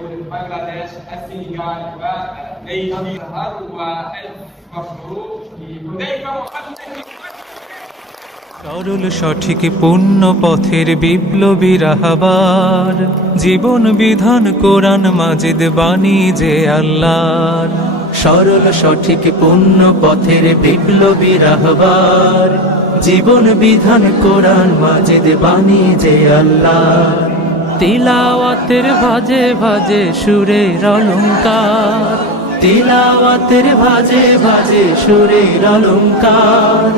دولة بنغلاديش، السنغال ونيجيريا. وألف مبروك لحذيفة محمد. সরল সঠিক পূর্ণ পথের বিপ্লবী রাহবার, জীবন বিধান কোরআন মাজিদ বাণী যে আল্লাহর। সরল সঠিক পূর্ণ পথের বিপ্লবী রাহবার, জীবন বিধান কোরআন মাজিদ বাণী যে আল্লাহর। তিলাওয়াতের ভাজে ভাজে সুরের অলংকার, তিলাওয়াতের ভাজে ভাজে সুরের অলংকার।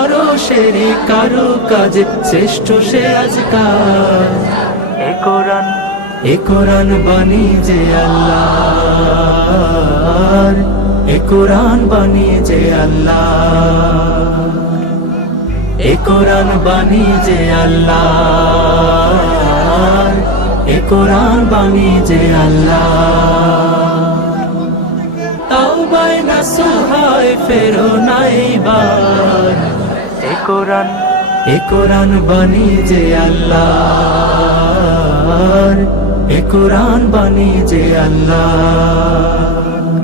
আরো সেরে কারো কাজে শ্রেষ্ঠ সে আজকার। এ কোরআন বাণী যে আল্লাহর, এ কোরআন বাণী যে আল্লাহর। এ কোরআন বাণী যে আল্লাহর, এ কোরআন বাণী যে আল্লাহর। তাওবায় নাসুহায় ফেরো নাইবার, এ কোরআন বাণী যে আল্লাহর, এ কোরআন বাণী যে আল্লাহর।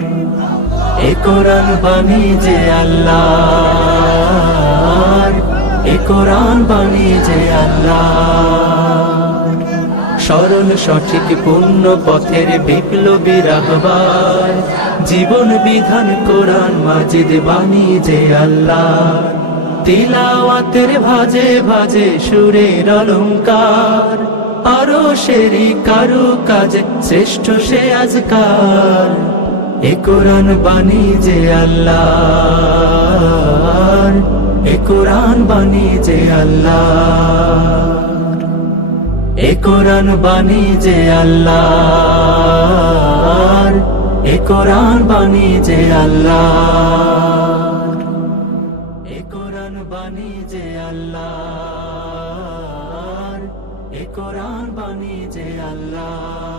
এ কোরআন বাণী যে আল্লাহর, এ কোরআন বাণী যে আল্লাহর। সরল সঠিক পূর্ণ পথের বিপ্লবী রাহবার, জীবন বিধান কোরআন মাজিদ বাণী যে আল্লাহর। তিলাওয়াতের ভাজে ভাজে সুরের অলংকার, আরো সেরি কারু কাজে শ্রেষ্ঠ সে আজকার। এ কোরআন বাণী যে আল্লাহর, এ কোরআন বাণী যে আল্লাহর। এ কোরআন বাণী যে আল্লাহর, এ কোরআন বাণী যে আল্লাহর। এ কোরআন বাণী যে আল্লাহর, এ কোরআন বাণী যে আল্লাহর।